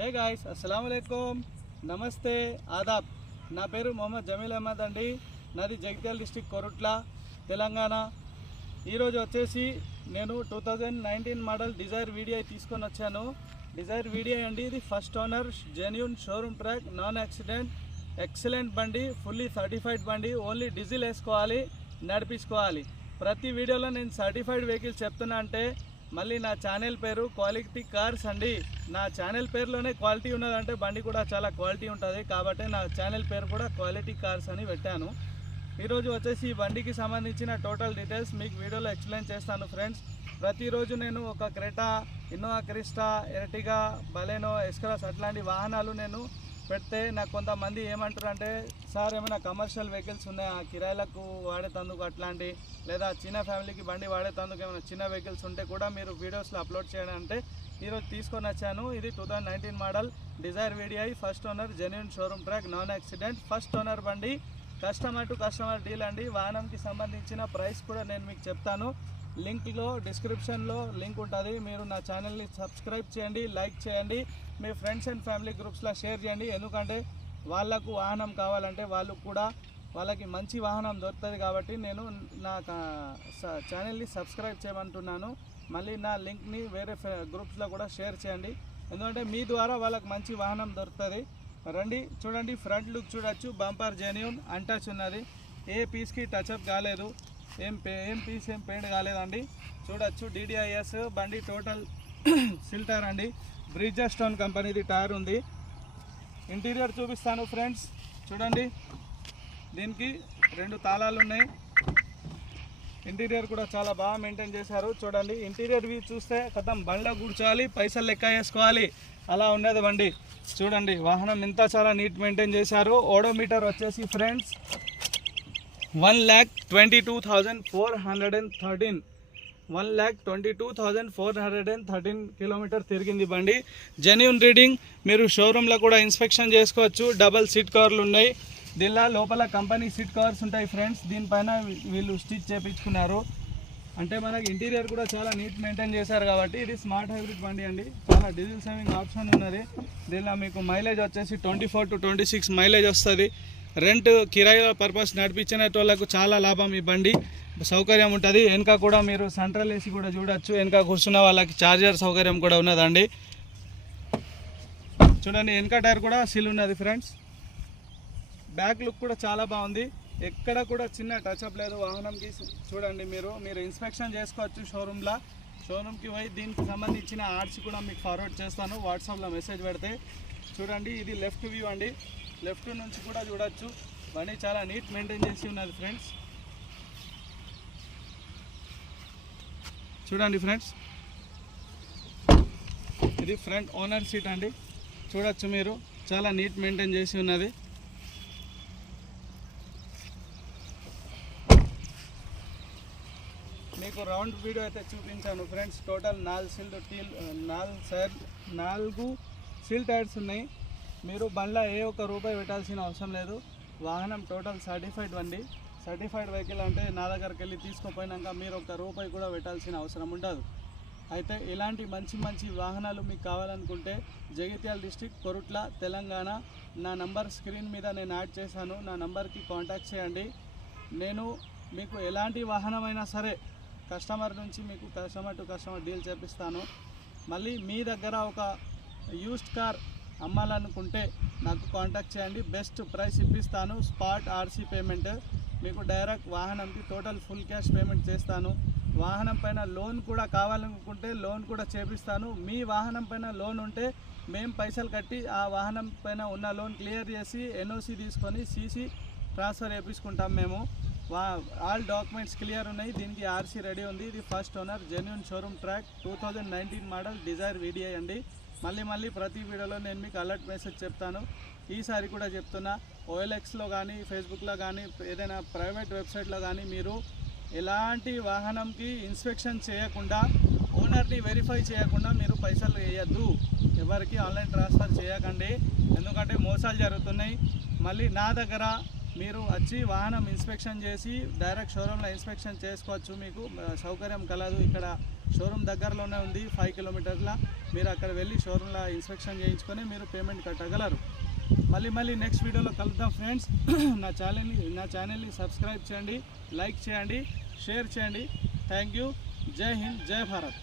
Hey guys, అస్సలాము అలైకుం, నమస్తే, ఆదాబ్. నా పేరు మొహమ్మద్ జమీల్ అహ్మద్ అండి. నాది జగిత్యాల డిస్టిక్ కొరుట్ల, తెలంగాణ. ఈరోజు వచ్చేసి నేను 2019 మోడల్ డిజైర్ వీడిఐ తీసుకొని వచ్చాను. డిజైర్ వీడిఐ అండి, ఇది first owner, genuine showroom track, non accident, excellent బండి, ఫుల్లీ సర్టిఫైడ్ బండి. ఓన్లీ డీజిల్ వేసుకోవాలి, నడిపించుకోవాలి. ప్రతి వీడియోలో నేను సర్టిఫైడ్ వెహికల్స్ చెప్తున్నా అంటే మళ్ళీ నా ఛానల్ పేరు క్వాలిటీ కార్స్ అండి. నా ఛానల్ పేరులోనే క్వాలిటీ ఉన్నదంటే బండి కూడా చాలా క్వాలిటీ ఉంటుంది, కాబట్టి నా ఛానల్ పేరు కూడా క్వాలిటీ కార్స్ అని పెట్టాను. ఈరోజు వచ్చేసి ఈ బండికి సంబంధించిన టోటల్ డీటెయిల్స్ మీకు వీడియోలో ఎక్స్ప్లెయిన్ చేస్తాను ఫ్రెండ్స్. ప్రతిరోజు నేను ఒక Creta, Innova Crysta, Ertiga, Baleno, S-Cross అట్లాంటి వాహనాలు నేను పెడితే నాకు కొంతమంది ఏమంటారు అంటే, సార్ ఏమైనా కమర్షియల్ వెహికల్స్ ఉన్నాయా కిరాయిలకు వాడేతందుకు అట్లాంటి, లేదా చిన్న ఫ్యామిలీకి బండి వాడేతందుకు ఏమైనా చిన్న వెహికల్స్ ఉంటే కూడా మీరు వీడియోస్లో అప్లోడ్ చేయండి అంటే ఈరోజు తీసుకొని వచ్చాను. ఇది 2019 model Dzire VDI, first owner, genuine showroom track, non accident, first owner బండి. కస్టమర్ టు కస్టమర్ డీల్ అండి. వాహనంకి సంబంధించిన ప్రైస్ కూడా నేను మీకు చెప్తాను. లింక్లో డిస్క్రిప్షన్లో లింక్ ఉంటుంది. మీరు నా ఛానల్ని సబ్స్క్రైబ్ చేయండి, లైక్ చేయండి, మీ ఫ్రెండ్స్ అండ్ ఫ్యామిలీ గ్రూప్స్లో షేర్ చేయండి. ఎందుకంటే వాళ్ళకు వాహనం కావాలంటే వాళ్ళకి మంచి వాహనం దొరుకుతుంది, కాబట్టి నేను నా ఛానల్ని సబ్స్క్రైబ్ చేయమంటున్నాను. మళ్ళీ నా లింక్ని వేరే గ్రూప్స్లో కూడా షేర్ చేయండి, ఎందుకంటే మీ ద్వారా వాళ్ళకి మంచి వాహనం దొరుకుతుంది. రండి చూడండి, ఫ్రంట్ లుక్ చూడొచ్చు, బంపర్ జెన్యూన్, అన్టచ్ ఉన్నది, ఏ పీస్కి టచ్అప్ కాలేదు, ఏం పెయింట్ కాలేదండి. చూడొచ్చు DDIS బండి, టోటల్ సిల్ టైర్ అండి, బ్రిడ్జెస్టోన్ కంపెనీది టైర్ ఉంది. ఇంటీరియర్ చూపిస్తాను ఫ్రెండ్స్, చూడండి. దీనికి 2 తాళాలు ఉన్నాయి. ఇంటీరియర్ కూడా చాలా బాగా మెయింటైన్ చేశారు. చూడండి, ఇంటీరియర్ వ్యూ చూస్తే కథం బండిలో కూర్చోవాలి, పైసలు లెక్క వేసుకోవాలి, అలా ఉండేది బండి. చూడండి వాహనం ఎంత చాలా నీట్ మెయింటైన్ చేశారు. ఓడోమీటర్ వచ్చేసి ఫ్రెండ్స్ 1,22,413 1,22,413 కిలోమీటర్ తిరిగింది బండి. జెన్యూన్ రీడింగ్, మీరు షోరూంలో కూడా ఇన్స్పెక్షన్ చేసుకోవచ్చు. డబల్ సీట్ కవర్లు ఉన్నాయి. దీనిలో లోపల కంపెనీ సీట్ కవర్స్ ఉంటాయి ఫ్రెండ్స్. దీనిపైన వీళ్ళు స్టిచ్ చేయించుకున్నారు. అంటే మనకి ఇంటీరియర్ కూడా చాలా నీట్ మెయింటైన్ చేశారు, కాబట్టి ఇది స్మార్ట్ హైబ్రిడ్ బండి అండి. చాలా డీజిల్ సేవింగ్ ఆప్షన్ ఉన్నది. దీనిలో మీకు మైలేజ్ వచ్చేసి 24 to 26 మైలేజ్ వస్తుంది. రెంట్ కిరాయి పర్పస్ నడిపించిన వాళ్ళకు చాలా లాభం. ఈ బండి సౌకర్యం ఉంటుంది. వెనక కూడా మీరు సెంట్రల్ ఏసీ కూడా చూడొచ్చు. వెనక కూర్చున్న వాళ్ళకి చార్జర్ సౌకర్యం కూడా ఉన్నదండి. చూడండి, వెనక టైర్ కూడా సీల్ ఉన్నది ఫ్రెండ్స్. బ్యాక్ లుక్ కూడా చాలా బాగుంది, ఎక్కడ కూడా చిన్న టచ్అప్ లేదు వాహనంకి. చూడండి, మీరు ఇన్స్పెక్షన్ చేసుకోవచ్చు షోరూమ్కి పోయి. దీనికి సంబంధించిన ఆర్సీ కూడా మీకు ఫార్వర్డ్ చేస్తాను వాట్సాప్లో మెసేజ్ పెడితే. చూడండి, ఇది లెఫ్ట్ వ్యూ అండి, లెఫ్ట్ నుంచి కూడా చూడొచ్చు. బండి చాలా నీట్ మెయింటైన్ చేసి ఉన్నది ఫ్రెండ్స్. చూడండి ఫ్రెండ్స్, ఇది ఫ్రంట్ ఓనర్ సీట్ అండి. చూడొచ్చు మీరు, చాలా నీట్ మెయింటైన్ చేసి ఉన్నది. మీకు రౌండ్ వీడియో అయితే చూపించాను ఫ్రెండ్స్. టోటల్ 4 సీల్ టైర్స్ ఉన్నాయి. మీరు బండ్లో ఏ ఒక్క రూపాయి పెట్టాల్సిన అవసరం లేదు. వాహనం టోటల్ సర్టిఫైడ్ బండి. సర్టిఫైడ్ వెహికల్ అంటే నా దగ్గరికి వెళ్ళి తీసుకుపోయినాక మీరు ఒక్క రూపాయి కూడా పెట్టాల్సిన అవసరం ఉండదు. అయితే ఇలాంటి మంచి వాహనాలు మీకు కావాలనుకుంటే జగిత్యాల డిస్టిక్, కొరుట్ల, తెలంగాణ. నా నంబర్ స్క్రీన్ మీద నేను యాడ్ చేశాను. నా నంబర్కి కాంటాక్ట్ చేయండి. నేను మీకు ఎలాంటి వాహనమైనా సరే కస్టమర్ నుంచి మీకు కస్టమర్ టు కస్టమర్ డీల్ చేపిస్తాను. మళ్ళీ మీ దగ్గర ఒక యూస్డ్ కార్ అమ్మాలనుకుంటే నాకు కాంటాక్ట్ చేయండి. బెస్ట్ ప్రైస్ ఇప్పిస్తాను. స్పాట్ ఆర్సీ పేమెంట్, మీకు డైరెక్ట్ వాహనంకి టోటల్ ఫుల్ క్యాష్ పేమెంట్ చేస్తాను. వాహనం పైన లోన్ కూడా కావాలనుకుంటే లోన్ కూడా చేపిస్తాను. మీ వాహనం పైన లోన్ ఉంటే మేము పైసలు కట్టి ఆ వాహనం పైన ఉన్న లోన్ క్లియర్ చేసి NOC తీసుకొని CC ట్రాన్స్ఫర్ చేయించుకుంటాం మేము. ఆల్ డాక్యుమెంట్స్ క్లియర్ ఉన్నాయి. దీనికి ఆర్సీ రెడీ ఉంది. ఇది first owner, genuine showroom track, 2019 model Dzire VDI అండి. మళ్ళీ ప్రతి వీడియోలో నేను మీకు అలర్ట్ మెసేజ్ చెప్తాను. ఈసారి కూడా చెప్తున్నా, OLXలో కానీ, ఫేస్బుక్లో కానీ, ఏదైనా ప్రైవేట్ వెబ్సైట్లో కానీ మీరు ఎలాంటి వాహనంకి ఇన్స్పెక్షన్ చేయకుండా, ఓనర్ని వెరిఫై చేయకుండా మీరు పైసలు వేయద్దు. ఎవరికి ఆన్లైన్ ట్రాన్స్ఫర్ చేయకండి, ఎందుకంటే మోసాలు జరుగుతున్నాయి. మళ్ళీ నా దగ్గర మీరు వచ్చి వాహనం ఇన్స్పెక్షన్ చేసి డైరెక్ట్ షోరూంలో ఇన్స్పెక్షన్ చేసుకోవచ్చు. మీకు సౌకర్యం కలదు. ఇక్కడ షోరూమ్ దగ్గరలోనే ఉంది, 5 కిలోమీటర్ల. మీరు అక్కడ వెళ్ళి షోరూంలో ఇన్స్పెక్షన్ చేయించుకొని మీరు పేమెంట్ కట్టగలరు. మళ్ళీ నెక్స్ట్ వీడియోలో కలుద్దాం ఫ్రెండ్స్. నా ఛానల్ని సబ్స్క్రైబ్ చేయండి, లైక్ చేయండి, షేర్ చేయండి. Thank you. జై హింద్, జై భారత్.